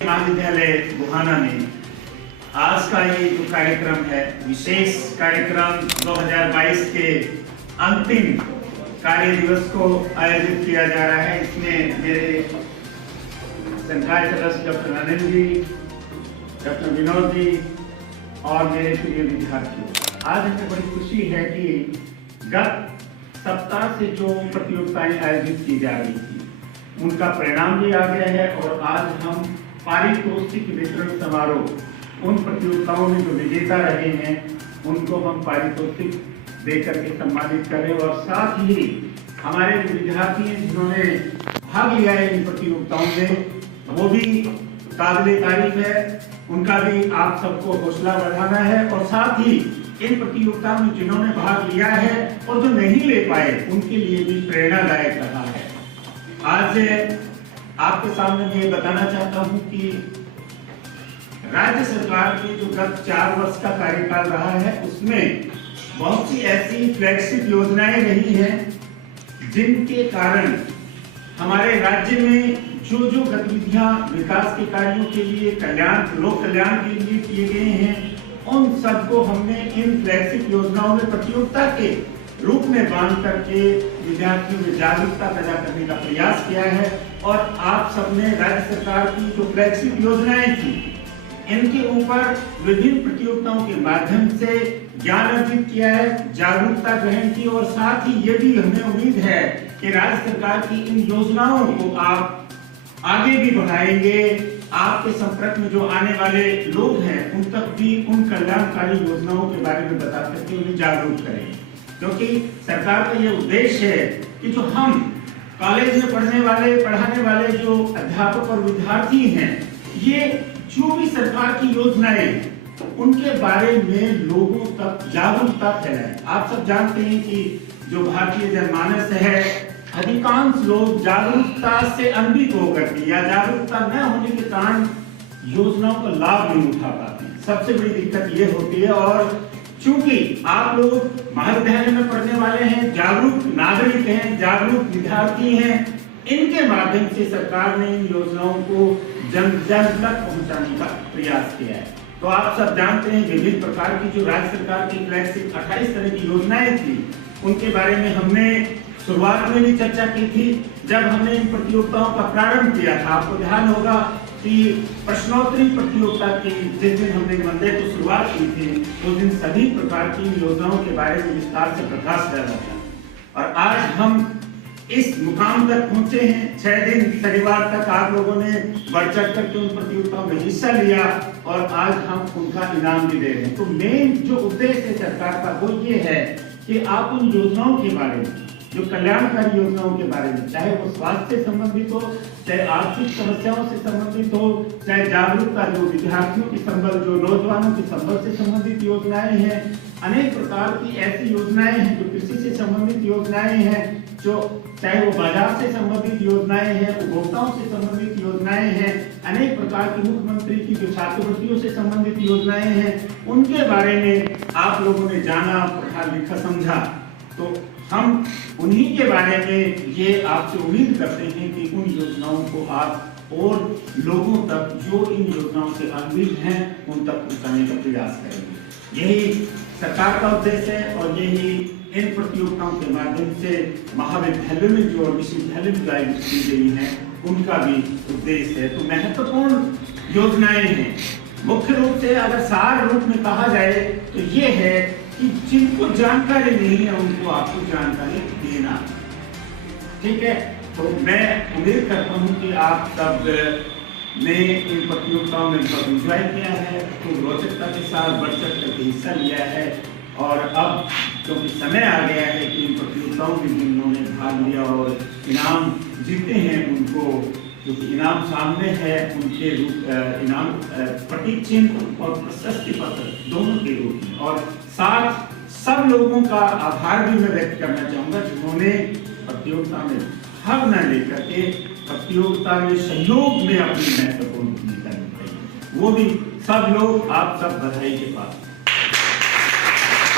महाविद्यालय बुहाना में आज का ये जो कार्यक्रम है, विशेष कार्यक्रम 2022 के अंतिम कार्य दिवस को आयोजित किया जा रहा है। इसमें मेरे संकाय सदस्य डॉक्टर अनिल जी, डॉक्टर विनोद जी और मेरे प्रिय विद्यार्थियों, आज हमें बड़ी खुशी है कि गत सप्ताह से जो प्रतियोगिताएं आयोजित की जा रही थी उनका परिणाम भी आ गया है और आज हम पारितोषिक वितरण समारोह उन प्रतियोगिताओं में जो विजेता रहे हैं उनको हम पारितोषिक देकर के सम्मानित करें और साथ ही हमारे विद्यार्थी जिन्होंने भाग लिया है इन प्रतियोगिताओं में वो भी काबिले तारीफ है, उनका भी आप सबको हौसला बढ़ाना है और साथ ही इन प्रतियोगिताओं में जिन्होंने भाग लिया है और जो नहीं ले पाए उनके लिए भी प्रेरणादायक रहा है। आज आपके सामने मैं ये बताना चाहता हूं कि राज्य सरकार की जो गत 4 वर्ष का कार्यकाल रहा है उसमें बहुत सी ऐसी फ्लैगशिप योजनाएं रही हैं जिनके कारण हमारे राज्य में जो जो गतिविधियां विकास के कार्यों के लिए लोक कल्याण के लिए किए गए हैं उन सबको हमने इन फ्लैगशिप योजनाओं में प्रतियोगिता के रूप में बांध करके विद्यार्थियों में जागरूकता पैदा करने का प्रयास किया है। और आप सबने राज्य सरकार की जो फ्लैगशिप योजनाएं थी इनके ऊपर विभिन्न प्रतियोगिताओं के माध्यम से ज्ञान अर्जित किया है, जागरूकता ग्रहण की और साथ ही ये भी हमें उम्मीद है कि राज्य सरकार की इन योजनाओं को आप आगे भी बढ़ाएंगे। आपके संपर्क में जो आने वाले लोग हैं उन तक भी उन कल्याणकारी योजनाओं के बारे में बता करके उन्हें जागरूक करें, क्योंकि सरकार का ये उद्देश्य है कि जो हम कॉलेज में पढ़ाने वाले जो अध्यापक और विद्यार्थी हैं, ये जो भी सरकार की योजनाएं उनके बारे में लोगों तक जागरूकता फैलाएं। आप सब जानते हैं कि जो भारतीय जनमानस है अधिकांश लोग जागरूकता से अनभिज्ञ होकर के या जागरूकता न होने के कारण योजनाओं का लाभ नहीं उठा पाते। सबसे बड़ी दिक्कत ये होती है और चूंकि आप लोग महाविद्यालय में पढ़ने वाले हैं, जागरूक नागरिक हैं, जागरूक विद्यार्थी हैं, इनके माध्यम से सरकार ने इन योजनाओं को जन जन तक पहुंचाने का प्रयास किया है। तो आप सब जानते हैं विभिन्न प्रकार की जो राज्य सरकार की फ्लैगशिप 28 तरह की योजनाएं थी उनके बारे में हमने शुरुआत में भी चर्चा की थी जब हमने इन प्रतियोगिताओं का प्रारंभ किया था। आपको ध्यान होगा कि प्रश्नोत्तरी प्रतियोगिता की जिस दिन हमने मंडे को शुरुआत की थी उस दिन सभी प्रकार की योजनाओं के बारे में विस्तार से प्रकाश डाला था और आज हम इस मुकाम तक पहुंचे हैं। 6 दिन शनिवार तक आप लोगों ने बढ़ चढ़ करके उन प्रतियोगिताओं में हिस्सा लिया और आज हम उनका इनाम भी दे रहे हैं। तो मेन जो उद्देश्य है सरकार का वो ये है कि आप उन योजनाओं के बारे में, जो कल्याणकारी योजनाओं के बारे में, चाहे वो स्वास्थ्य से संबंधित हो, चाहे आर्थिक समस्याओं से संबंधित हो, चाहे जागरूकता जो विद्यार्थियों की संबल, जो नौजवानों की संबल से संबंधित योजनाएं हैं, अनेक प्रकार की ऐसी योजनाएं हैं जो कृषि से संबंधित योजनाएं हैं, जो चाहे वो बाजार से संबंधित योजनाएं हैं, उपभोक्ताओं से संबंधित योजनाएं हैं, अनेक प्रकार की मुख्यमंत्री की जो छात्रवृत्तियों से संबंधित योजनाएं हैं, उनके बारे में आप लोगों ने जाना, पढ़ा, लिखा, समझा। तो हम उन्हीं के बारे में ये आपसे उम्मीद करते हैं कि उन योजनाओं को आप और लोगों तक जो इन योजनाओं से अनभिज्ञ हैं उन तक पहुंचाने का प्रयास करेंगे। यही सरकार का उद्देश्य है और यही इन प्रतियोगिताओं के माध्यम से महाविद्यालय में जो विश्वविद्यालय में आयोजित की गई हैं उनका भी उद्देश्य है। तो महत्वपूर्ण योजनाएं हैं। मुख्य रूप से अगर सार रूप में कहा जाए तो ये है कि जिनको जानकारी नहीं है उनको आपको जानकारी देना, ठीक है। तो मैं उम्मीद करता हूं कि आप सब ने इन प्रतियोगिताओं में बहुत एंजॉय किया है, तो रोचकता के साथ बढ़ चढ़ करके हिस्सा लिया है और अब क्योंकि समय आ गया है कि इन प्रतियोगिताओं में जिन्होंने भाग लिया और इनाम जीते हैं उनको, क्योंकि इनाम सामने है, उनके रूप इनाम प्रतीक चिन्ह और प्रशस्ति पत्र दोनों के रूप में, और साथ सब लोगों का आभार भी मैं व्यक्त करना चाहूंगा जिन्होंने प्रतियोगिता में भाग न लेकर के प्रतियोगिता में सहयोग में अपनी महत्वपूर्ण भूमिका निभाई। वो भी सब लोग आप सब बधाई के पात्र।